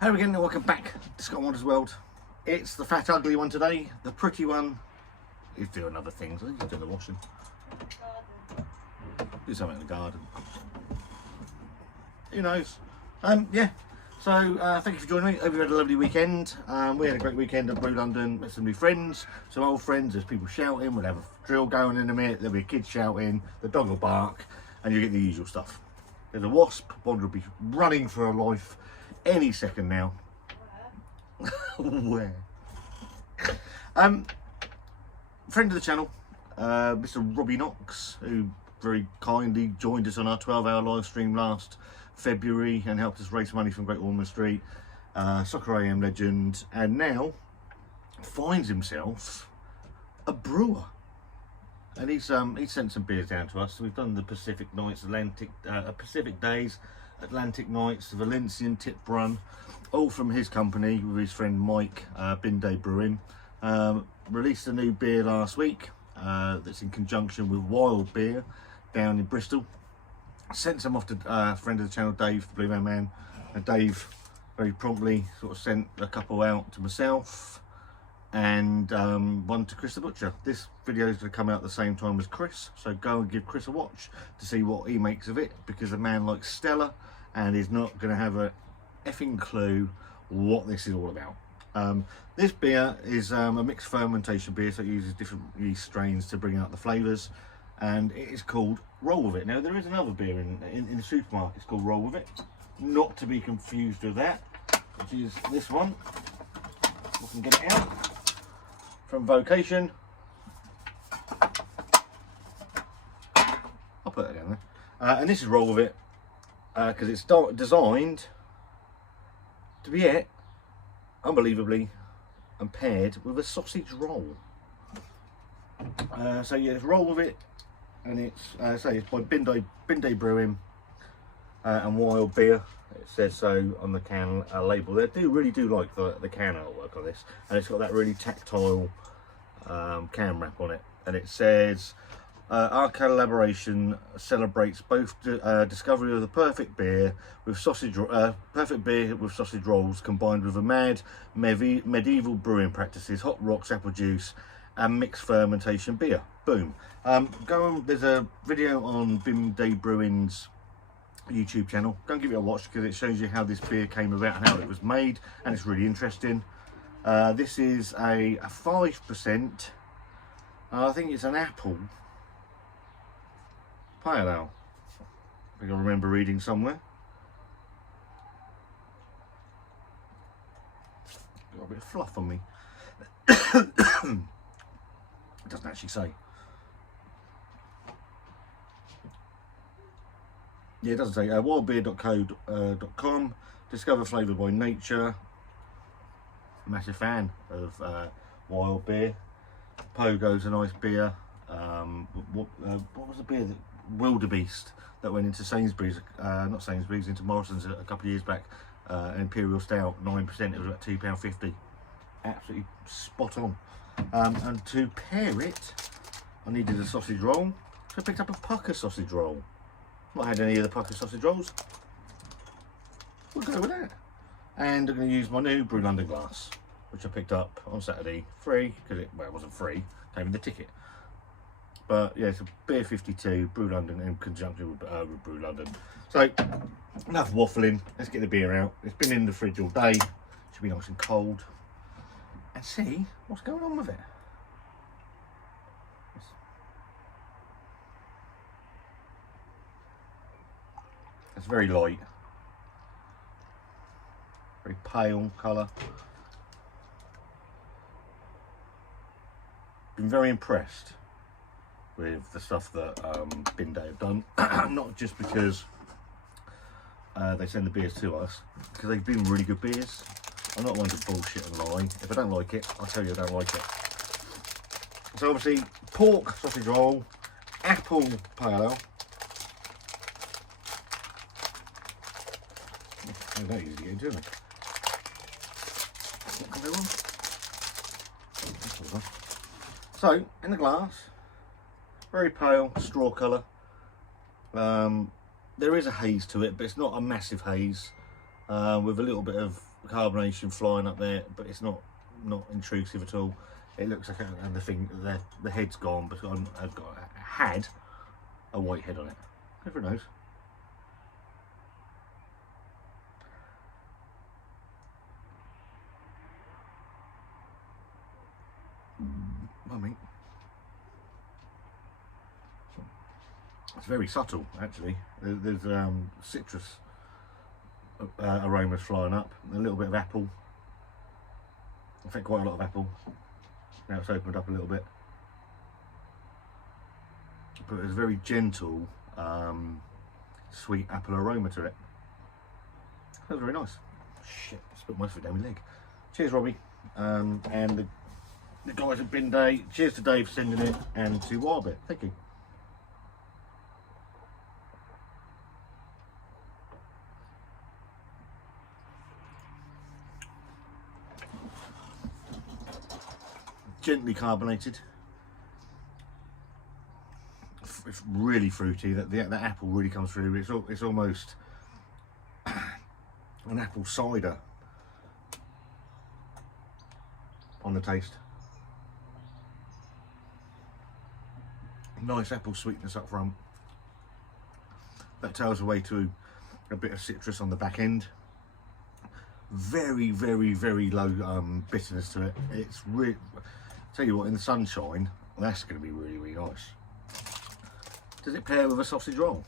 Hello again and welcome back to Scott Wonders World. It's the fat ugly one today. The pretty one is doing other things. I think he's doing the washing. Do something in the garden. Who knows? Yeah. So thank you for joining me. Hope you had a lovely weekend. We had a great weekend at Brew London. Met some new friends, some old friends. There's people shouting. We'll have a drill going in a minute. There'll be a kid shouting. The dog will bark, and you get the usual stuff. There's a wasp. Bond will be running for her life any second now. Where? Friend of the channel, Mr. Robbie Knox, who very kindly joined us on our 12-hour live stream last February and helped us raise money from Great Ormond Street. Soccer AM legend, and now finds himself a brewer. And he's sent some beers down to us. So we've done the Pacific Nights, Pacific Days, Atlantic Nights, Valencian Tip Run, all from his company with his friend Mike, Binde Brewing. Released a new beer last week that's in conjunction with Wild Beer down in Bristol. Sent some off to a friend of the channel, Dave, the Blue Man. And Dave very promptly sort of sent a couple out to myself and one to Chris the Butcher. This video is going to come out at the same time as Chris, so go and give Chris a watch to see what he makes of it, because the man likes Stella and is not going to have a effing clue what this is all about. This beer is a mixed fermentation beer, so it uses different yeast strains to bring out the flavours, and it is called Roll With It. Now there is another beer in the supermarkets called Roll With It, not to be confused with that, which is this one. We can get it out from Vocation. I'll put it down there. And this is Roll With It because it's designed to be unbelievably and paired with a sausage roll. So yeah, it's Roll With It, and it's it's by Binde Brewing and Wild Beer. It says so on the can label. They really do like the can artwork on this, and it's got that really tactile can wrap on it, and it says our collaboration celebrates both discovery of the perfect beer with sausage rolls combined with a mad medieval brewing practices, hot rocks, apple juice, and mixed fermentation beer. Boom. There's a video on Binde Brewing's YouTube channel. Go and give it a watch because it shows you how this beer came about and how it was made, and it's really interesting. This is a 5%. I think it's an apple pale ale. I think I remember reading somewhere. Got a bit of fluff on me. It doesn't actually say. Yeah, it doesn't say. Wildbeer.co.com. Discover flavour by nature. Massive fan of Wild Beer. Pogo's a nice beer. What was the beer that Wildebeest that went into Sainsbury's? Not Sainsbury's, into Morrison's a couple of years back. An Imperial Stout, 9%. It was about £2.50. Absolutely spot on. And to pair it, I needed a sausage roll, so I picked up a Pucker sausage roll. Not had any of the Pucker sausage rolls. We'll go with that. And I'm going to use my new Brew London glass, which I picked up on Saturday, free, because it wasn't free, came with the ticket. But yeah, it's a Beer 52, Brew London in conjunction with Brew London. So, enough waffling, let's get the beer out. It's been in the fridge all day, should be nice and cold. And see what's going on with it. It's very light, very pale colour. Been very impressed with the stuff that Binde have done. Not just because they send the beers to us, because they've been really good beers. I'm not one to bullshit and lie. If I don't like it, I'll tell you I don't like it. So obviously, pork sausage roll, apple pale ale. They're not easy to get into, are they? What can they want? So, in the glass, very pale, straw colour. There is a haze to it, but it's not a massive haze. With a little bit of carbonation flying up there, but it's not intrusive at all. It looks like and the head's gone, but I've had a white head on it. Never knows. Mummy. It's very subtle, actually. There's citrus aromas flying up, a little bit of apple. I think quite a lot of apple. Now it's opened up a little bit, but there's a very gentle, sweet apple aroma to it. That's very nice. Shit, I spit my foot down my leg. Cheers, Robbie, and the guys at Bin Day. Cheers to Dave for sending it, and to Warbit. Thank you. Gently carbonated. It's really fruity. That apple really comes through. It's almost an apple cider on the taste. Nice apple sweetness up front. That tails away to a bit of citrus on the back end. Very, very, very low bitterness to it. It's really. Tell you what, in the sunshine, that's going to be really, really nice. Does it pair with a sausage roll?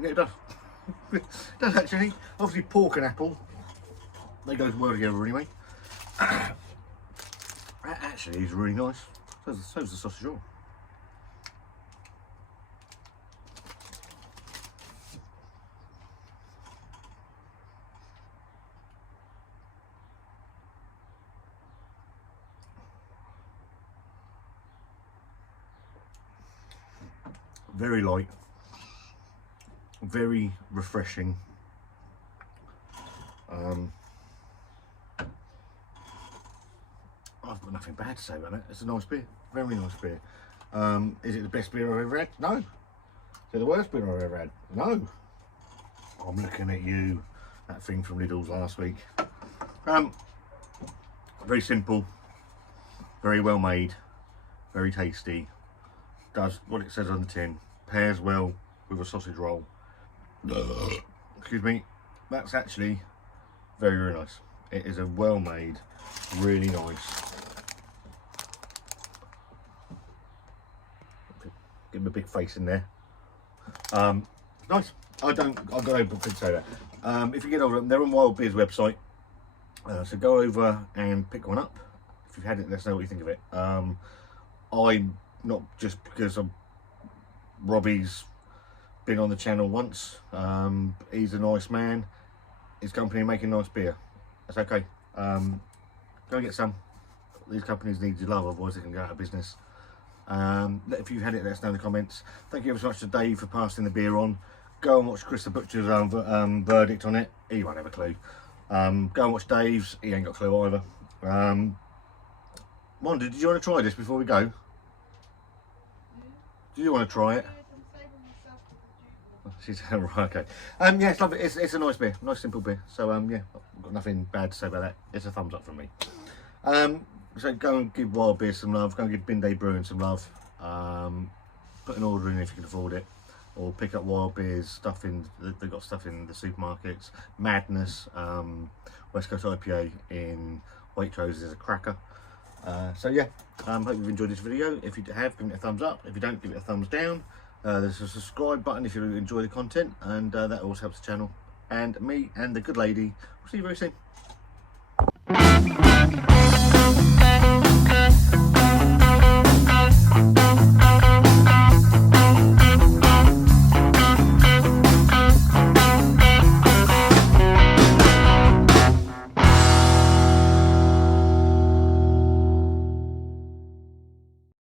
Yeah, it does. It does actually. Obviously, pork and apple, they go well together anyway. That actually is really nice. So's the sausage roll. Very light. Very refreshing. I've got nothing bad to say about it. It's a nice beer, very nice beer. Is it the best beer I've ever had? No. Is it the worst beer I've ever had? No. I'm looking at you, that thing from Lidl's last week. Very simple, very well made, very tasty. Does what it says on the tin. Pairs well with a sausage roll. Excuse me. That's actually very, very nice. It is a well made, really nice. Give him a big face in there. Nice. I got over to say that. If you get over them, they're on Wild Beer's website. So go over and pick one up. If you've had it, let us know what you think of it. I'm not just because Robbie's been on the channel once. He's a nice man. His company making nice beer. That's okay. Go get some. These companies need your love, otherwise they can go out of business. If you've had it, let us know in the comments. Thank you ever so much to Dave for passing the beer on. Go and watch Chris the Butcher's verdict on it. He won't have a clue. Go and watch Dave's. He ain't got a clue either. Wanda, did you want to try this before we go? Do you want to try it? She's right, okay. Yeah, it's lovely. It's a nice beer, nice simple beer. So yeah, I've got nothing bad to say about that. It's a thumbs up from me. So go and give Wild Beer some love. Go and give Bin Day Brewing some love. Put an order in if you can afford it, or pick up Wild Beer's stuff in. They've got stuff in the supermarkets. Madness, West Coast IPA in Waitrose is a cracker. So yeah, hope you've enjoyed this video. If you have, give it a thumbs up. If you don't, give it a thumbs down. There's a subscribe button if you enjoy the content, and that always helps the channel. And me and the good lady will see you very soon.